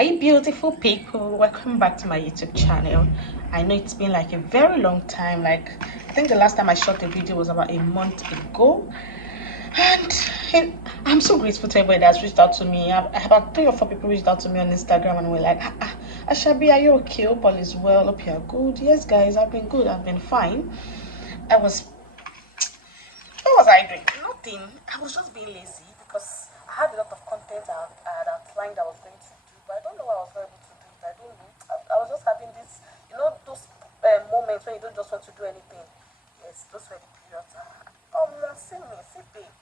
Hi beautiful people, welcome back to my YouTube channel. I know it's been like a very long time, like I think the last time I shot a video was about a month ago, and I'm so grateful to everybody that's reached out to me. About 3 or 4 people reached out to me on Instagram and were like, Ashabi, are you okay? Hope all is well, hope you're good. Yes guys, I've been good, I've been fine. I was What was I doing? Nothing. I was just being lazy because I had a lot of content I had outlined I was going to do, but I don't know why I was not able to do it. I don't know. I was just having this, those moments when you don't just want to do anything. Yes, those were the periods. Oh, see me, see babe.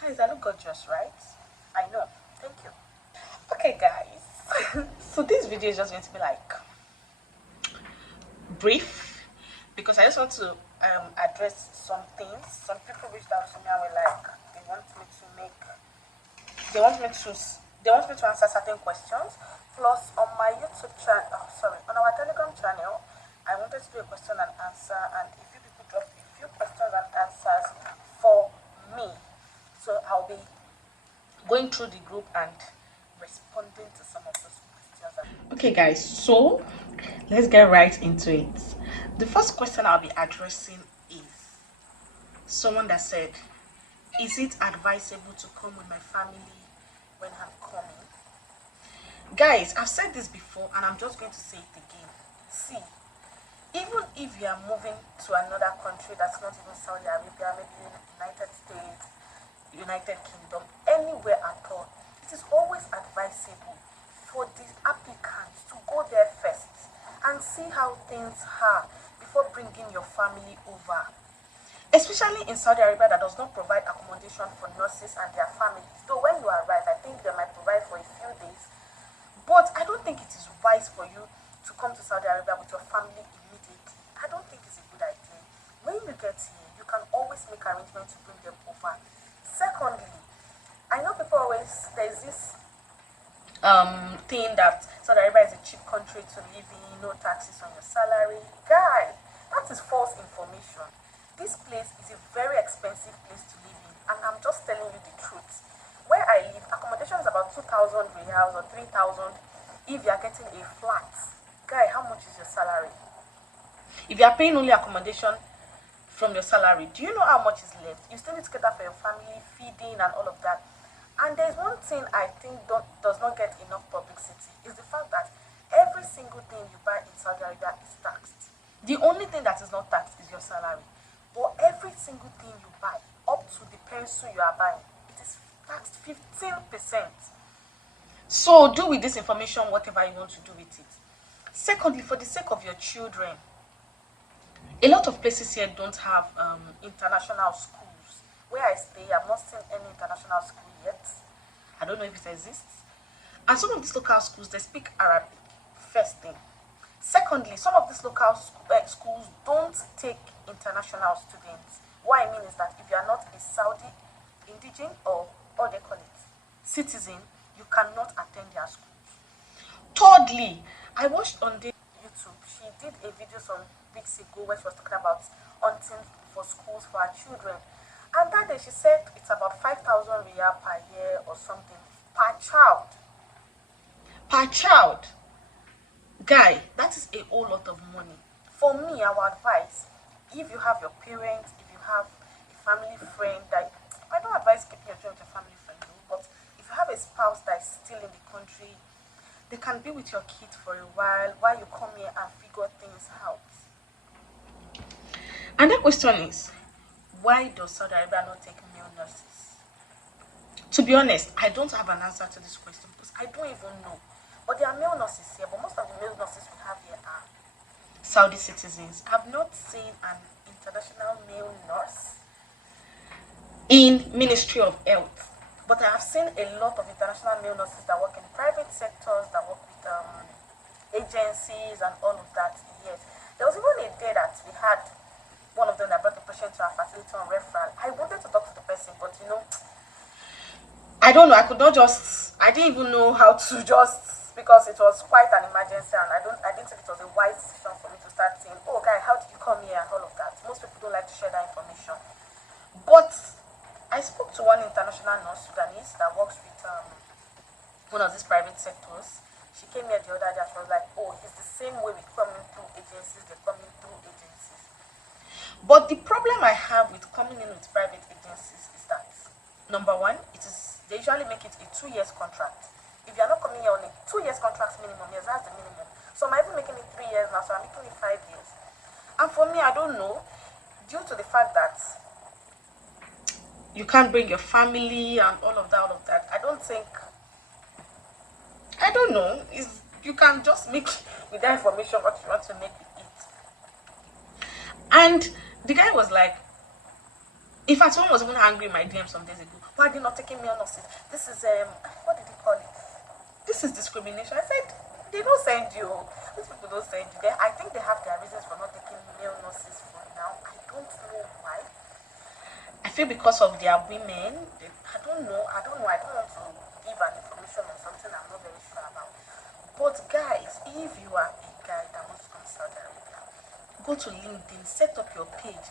Guys, I look gorgeous, right? I know. Thank you. Okay, guys. So this video is just going to be like brief because I just want to address some things. Some people reached out to me and were like, they want me to they want me to answer certain questions. Plus, on my YouTube channel, on our Telegram channel, I wanted to do a question and answer, and a few people dropped a few questions and answers for me. So I'll be going through the group and responding to some of those questions. Okay, guys, so let's get right into it. The first question I'll be addressing is someone that said, is it advisable to come with my family when I'm coming? Guys, I've said this before and I'm just going to say it again. See, even if you are moving to another country that's not even Saudi Arabia, maybe United States, United Kingdom, anywhere at all, it is always advisable for the applicants to go there first and see how things are before bringing your family over. Especially in Saudi Arabia, that does not provide accommodation for nurses and their families. Though when you arrive, I think they might provide for a few days. But I don't think it is wise for you to come to Saudi Arabia with your family immediately. I don't think it's a good idea. When you get here, you can always make arrangements to bring them over. Secondly, I know people always, there's this thing that Saudi Arabia is a cheap country to live in, no taxes on your salary. Guy, that is false information. This place is a very expensive place to live in, and I'm just telling you the truth. Where I live, accommodation is about 2,000 riyals or 3,000 if you are getting a flat. Guy, how much is your salary? If you are paying only accommodation from your salary, do you know how much is left? You still need to cater for your family, feeding and all of that. And there's one thing I think does not get enough publicity, is the fact that every single thing you buy in Saudi Arabia is taxed. The only thing that is not taxed is your salary. But every single thing you buy, up to the pencil you are buying, it is taxed 15%. So do with this information whatever you want to do with it. Secondly, for the sake of your children, a lot of places here don't have international schools. Where I stay, I've not seen any international school yet. I don't know if it exists. And some of these local schools, they speak Arabic, first thing. Secondly, some of these local schools don't take international students. What I mean is that if you are not a Saudi indigene or what they call it, citizen, you cannot attend their schools. Thirdly, I watched on the YouTube, she did a video some weeks ago where she was talking about hunting for schools for her children. And that day she said it's about 5,000 riyal per year or something per child. Per child. Guy, that is a whole lot of money. For me, I would advise, if you have your parents, if you have a family friend, that I don't advise keeping your children with your family friend, but if you have a spouse that is still in the country, they can be with your kid for a while you come here and figure things out. And the question is, why does Saudi Arabia not take male nurses? To be honest, I don't have an answer to this question because I don't even know. But there are male nurses here, but most of the male nurses we have here are Saudi citizens. I've not seen an international male nurse in Ministry of Health, but I have seen a lot of international male nurses that work in private sectors, that work with agencies and all of that. Yes, there was even a day that we had one of them that brought the patient to our facility on referral. I wanted to talk to the person, but I don't know. I didn't even know how to just, because it was quite an emergency, and I didn't think it was a wise decision for me to start saying, oh guy, how did you come here and all of that. Most people don't like to share that information. But I spoke to one international nurse, Sudanese, that works with one of these private sectors. came here the other day and she was like, oh, it's the same way we coming through agencies, they're coming through agencies. But the problem I have with coming in with private agencies is that, number one, they usually make it a 2 years contract. If you're not coming here on a 2 years contract minimum, yes, that's the minimum. So I'm even making it 3 years now, so I'm making it 5 years. And for me, I don't know, due to the fact that you can't bring your family and all of that, I don't know, you can just make with that information what you want to make with it. And the guy was like, in fact, someone was even angry in my DM some days ago. Why are they not taking male nurses? This is what did he call it? This is discrimination. I said, they don't send you. These people don't send you. I think they have their reasons for not taking male nurses for now. I don't know why. I feel because of their women. I don't know. I don't want to give an information on something I'm not very sure about. But guys, if you are a guy that wants to come to Saudi Arabia, go to LinkedIn, set up your page.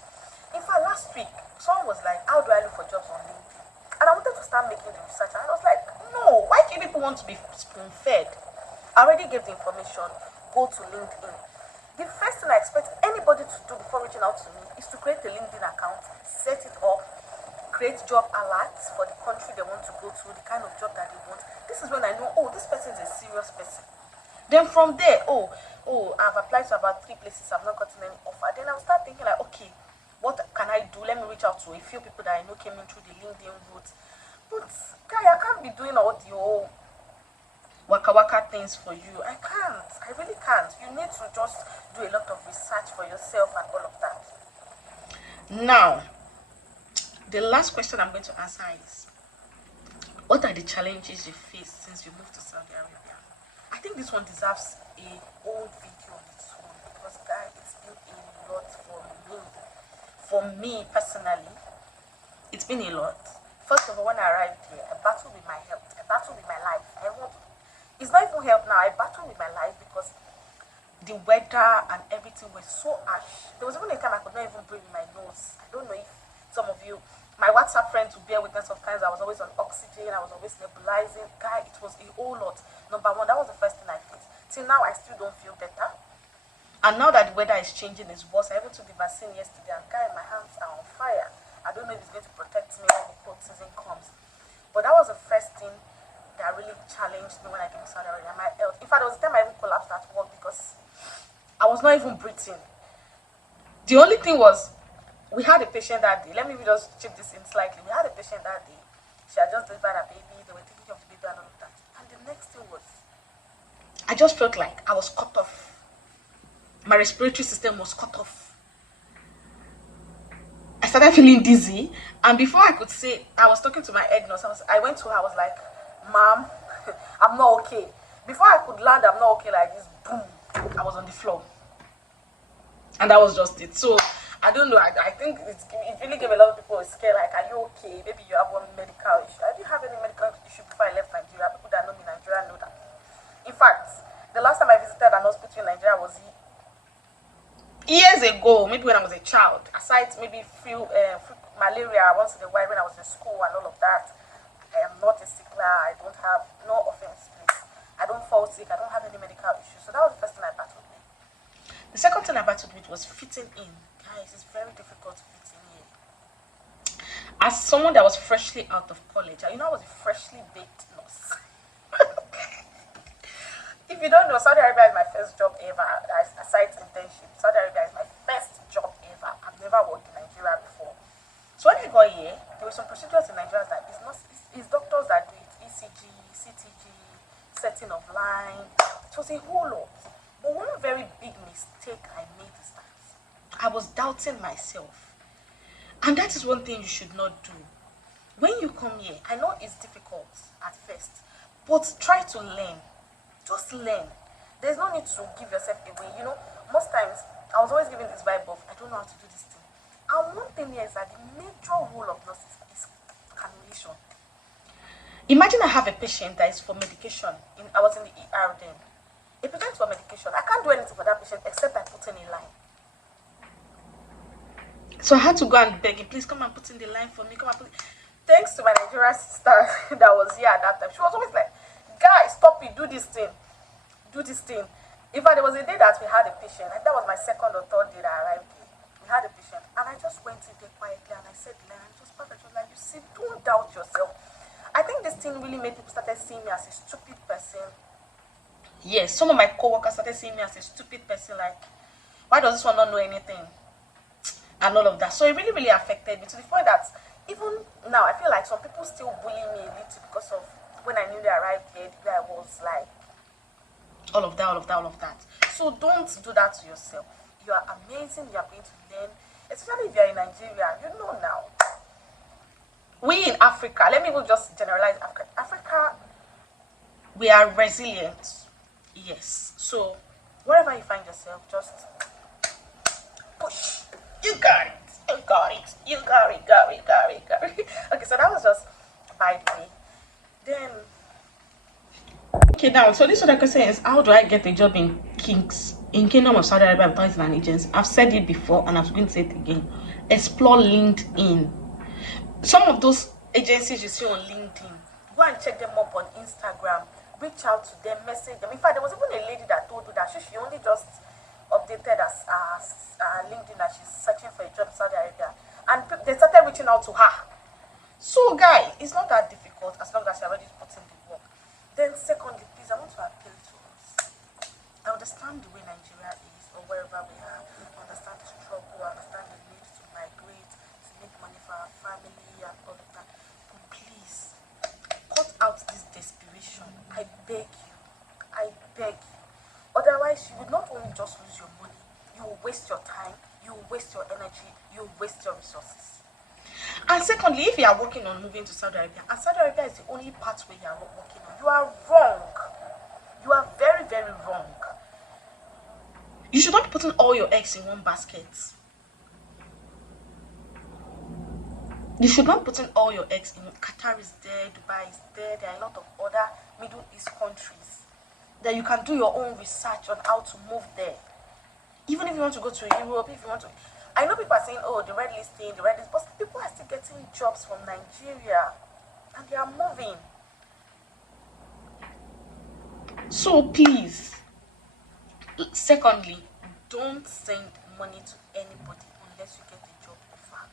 In fact, last week, someone was like, how do I look for jobs on LinkedIn? And I wanted to start making the research. And I was like, no, why do people want to be spoon-fed? I already gave the information. Go to LinkedIn. The first thing I expect anybody to do before reaching out to me is to create a LinkedIn account, set it up, create job alerts for the country they want to go to, the kind of job that they want. This is when I know, oh, this person is a serious person. Then from there, I've applied to about 3 places, I've not gotten any offer. Then I'll start thinking like, okay, what can I do? Let me reach out to a few people that I know came in through the LinkedIn route. But guy, I can't be doing all the whole waka things for you. I can't. I really can't. You need to just do a lot of research for yourself and all of that. Now, the last question I'm going to answer is, what are the challenges you face since you moved to Saudi Arabia? I think this one deserves a whole video on its own because, guys, it's been a lot for me. For me personally, it's been a lot. First of all, when I arrived here, I battled with my health, I battled with my life. It's not even health now, I battled with my life because the weather and everything was so harsh. There was even a time I could not even breathe with my nose. I don't know if some of you, my WhatsApp friends will bear witness of times I was always on oxygen, I was always nebulizing. Guy, it was a whole lot. Number one, that was the first thing I faced. Till now, I still don't feel better. And now that the weather is changing, it's worse. I went to the vaccine yesterday and guy, my hands are on fire. I don't know if it's going to protect me when the cold season comes. But that was the first thing that really challenged me when I came to Saudi Arabia, my health. In fact, there was a time I even collapsed at work because I was not even breathing. The only thing was, we had a patient that day. Let me just chip this in slightly. We had a patient that day. She had just delivered a baby. They were taking care of the baby and all of that. And the next thing was, I just felt like I was cut off. My respiratory system was cut off. I started feeling dizzy. And before I could say, I was talking to my head nurse. I went to her, I was like, ma'am, I'm not okay. Before I could land, I'm not okay, like this, boom, I was on the floor. And that was just it. So, I don't know, I think it really gave a lot of people a scare, like, are you okay? Maybe you have one medical issue. I didn't have any medical issue before I left Nigeria. People that know me in Nigeria know that. In fact, the last time I visited an hospital in Nigeria was years ago, maybe when I was a child. Aside maybe few malaria once in a while when I was in school and all of that. I am not a sickler. I don't have no offense, please. I don't fall sick. I don't have any medical issues. So that was the first thing I battled with. The second thing I battled with was fitting in. Guys, it's very difficult to fit in here. As someone that was freshly out of college, I was a freshly baked nurse. If you don't know, Saudi Arabia is my first job ever. Aside internship, Saudi Arabia is my first job ever. I've never worked in Nigeria before. So when I got here, there were some procedures in Nigeria that it's doctors that do it. ECG, CTG, setting of line. It was a whole lot. But one very big mistake I made is that I was doubting myself. And that is one thing you should not do. When you come here, I know it's difficult at first, but try to learn. Just learn. There's no need to give yourself away. Most times, I was always given this vibe of, I don't know how to do this thing. And one thing here is that the major role of nurses is cannulation. Imagine I have a patient that is for medication. I was in the ER then. A patient for medication. I can't do anything for that patient except I put in a line. So I had to go and beg him, please come and put in the line for me. Come and put it. Thanks to my Nigerian sister that was here at that time. She was always like, guys, stop it, do this thing. do this thing. In fact, there was a day that we had a patient, and that was my second or third day that I arrived here. We had a patient, and I just went in there quietly and I said, "Len, it was perfect." She was like, "You see, don't doubt yourself." I think this thing really made people started seeing me as a stupid person. Yes, some of my coworkers started seeing me as a stupid person, like, why does this one not know anything? And all of that. So it really, really affected me to the point that even now I feel like some people still bully me a little because of when I newly arrived here, the way I was like, all of that. So don't do that to yourself. You are amazing, you are going to learn, especially if you are in Nigeria. You know now. We in Africa, let me even just generalize Africa. Africa, we are resilient. Yes. So wherever you find yourself, just push. You got it. Okay, so that was just by the way. Then okay, now so this other question is, how do I get a job in Kingdom of Saudi Arabia without an agency? I've said it before and I'm going to say it again. Explore LinkedIn. Some of those agencies you see on LinkedIn, go and check them up on Instagram. Reach out to them, message them. In fact, there was even a lady that told you that she only just updated as LinkedIn that she's searching for a job in Saudi Arabia, and they started reaching out to her. So guys, it's not that difficult as long as you're already putting the work. Then secondly, please, I want to appeal to us. I understand the way Nigeria is, or wherever we are. I understand the struggle, I understand the need to migrate, to make money for our family and all of that. But please, cut out this desperation. I beg you. Otherwise, you will not only just lose your money, you will waste your time, you will waste your energy, you will waste your resources. And secondly, if you are working on moving to Saudi Arabia, and Saudi Arabia is the only pathway you are working on, you are wrong. You are very, very wrong. You should not be putting all your eggs in one basket. You should not put in all your eggs in Qatar is there, Dubai is there, there are a lot of other Middle East countries that you can do your own research on how to move there. Even if you want to go to Europe, if you want to, I know people are saying, oh, the red listing, but people are still getting jobs from Nigeria and they are moving. So please, secondly, don't send money to anybody unless you get a job offer.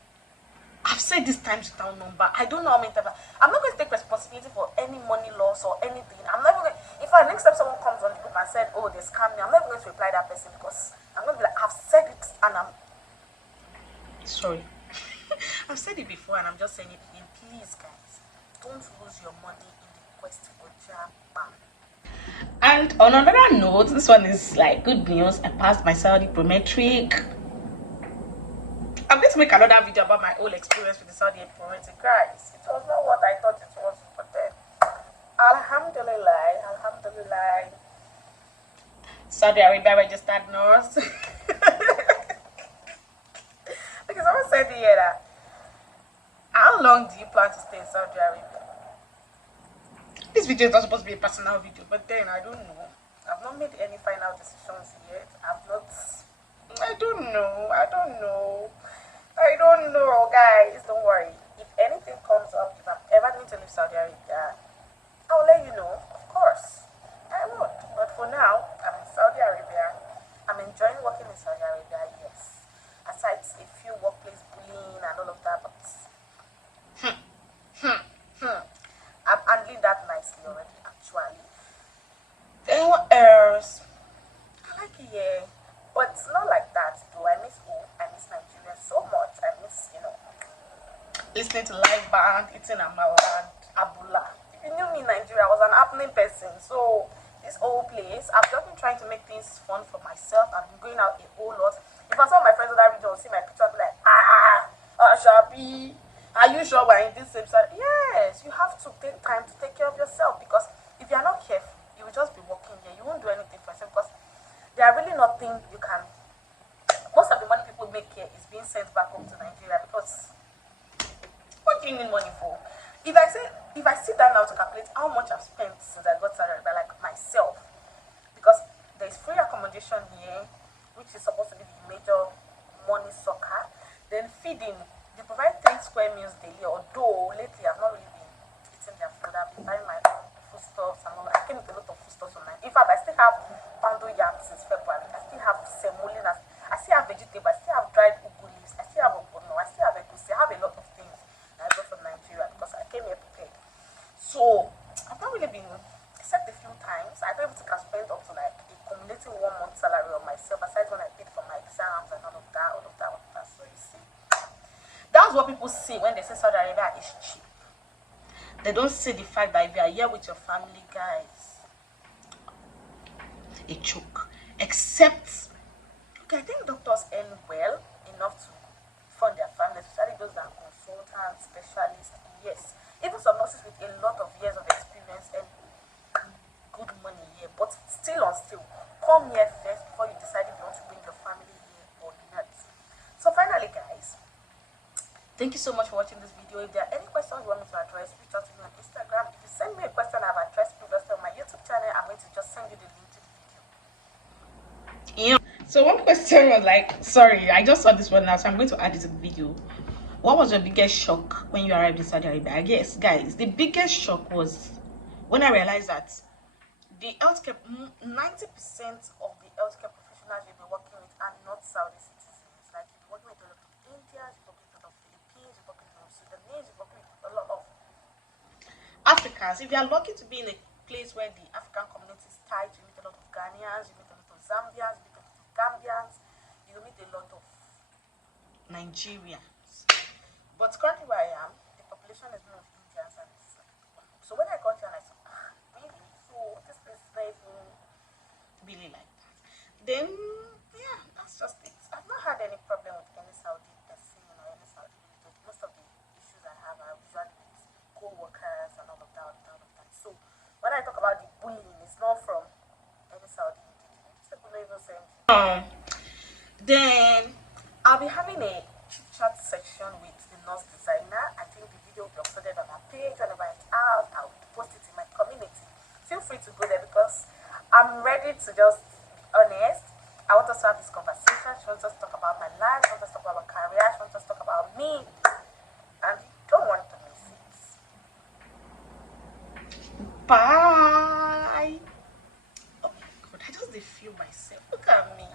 I've said this times without number. I don't know how many times. I'm not going to take responsibility for any money loss or anything. I'm never going to, if next time someone comes on the group and said, oh, they scammed me, I'm never going to reply that person because I'm going to be like, I've said it and I'm sorry. I've said it before and I'm just saying it again. Please, guys, don't lose your money in the quest for job. And on another note, this one is like good news. I passed my Saudi prometric. I'm going to make another video about my whole experience with the Saudi prometric, guys. It was not what I thought it was, but then Alhamdulillah. Saudi Arabia registered nurse. Because someone said here that, how long do you plan to stay in Saudi Arabia? This video is not supposed to be a personal video, but then I don't know. I've not made any final decisions yet. I don't know, guys. Don't worry. If anything comes up, if I'm ever going to leave Saudi Arabia, I'll let you know. Of course, I would. But for now, I'm in Saudi Arabia. I'm enjoying working in Saudi Arabia, yes. Aside a few workplace bullying and all of that, but I'm handling that nicely already, actually. Then what else? I like it here, but it's not like that though. I miss Nigeria so much. I miss, listening to live band, eating amala and abula. If you knew me in Nigeria, I was an happening person. So this whole place, I've just been trying to make things fun for myself. I've been going out a whole lot. If I saw my friends in that region see my picture, I'll be like, Shabi, are you sure we're in this same side? Yes, you have to take time to take care of yourself, because if you're not careful, you will just be working here. You won't do anything for yourself because there are really nothing you can. Most of the money people make here is being sent back home to Nigeria, because what do you need money for? If I sit down now to calculate how much I've spent since I got Saudi Arabia, like myself, because there's free accommodation here, which is supposed to be the major money sucker. Then feeding, they provide 10 square meals daily, although lately I've not really been eating their food. I've been buying my own foodstuffs and all. I came with a lot of foodstuffs online. In fact, I still have do yam since February. I still have semolina. I still have vegetables. I still have dried ugu leaves. I still have ogbono. I still have egusi. I have a lot of things that I brought from Nigeria because I came here prepared. So I've not really been, except a few times. I don't even think I spent up to like accumulating 1 month salary on myself, aside when I paid for my exams and all of that. So you see, that's what people see when they say Saudi Arabia is cheap. They don't see the fact that if you are here with your family, guys, a choke. Except, okay, I think doctors earn well enough to fund their families, especially those that are consultants, specialists. Yes, even some nurses with a lot of years of experience and good money here, but still, come here first before you decide if you want to bring your family here or not. So finally, guys, thank you so much for watching this video. If there are any questions you want me to address, reach out to me on Instagram. If you send me a question I've addressed previously on my YouTube channel, I'm going to just send you the link to the video. Yeah. So one question was like, sorry, I just saw this one now, so I'm going to add it to the video. What was your biggest shock when you arrived in Saudi Arabia? I guess, guys, the biggest shock was when I realized that the healthcare, 90% of the healthcare professionals you'll be working with are not Saudi citizens. Like, you'll be working with a lot of Indians, you're working with a lot of Philippines, you're working with a lot of Sudanese, you're working with a lot of Africans. If you are lucky to be in a place where the African community is tight, you meet a lot of Ghanaians, you meet a lot of Zambians, you meet a lot of Gambians, you meet a lot of Nigerians. But currently where I am, the population is more of Indians and so when I got here and I said, really? So this place is not even really like that. Then yeah, that's just it. I've not had any problem with any Saudi person or any Saudi related. Most of the issues I have are usually with co-workers and all of that. So when I talk about the bullying, it's not from any Saudi individual. It's people even saying then I'll be having a chit chat section with the nurse designer. I think the video will be uploaded on our page. Whenever it's out, I'll post it in my community. Feel free to go there because I'm ready to just be honest. I want us to have this conversation. She wants us to talk about my life. She wants us to talk about my career. She wants us to talk about me. And you don't want to miss it. Bye. Oh my God, I just feel myself. Look at me.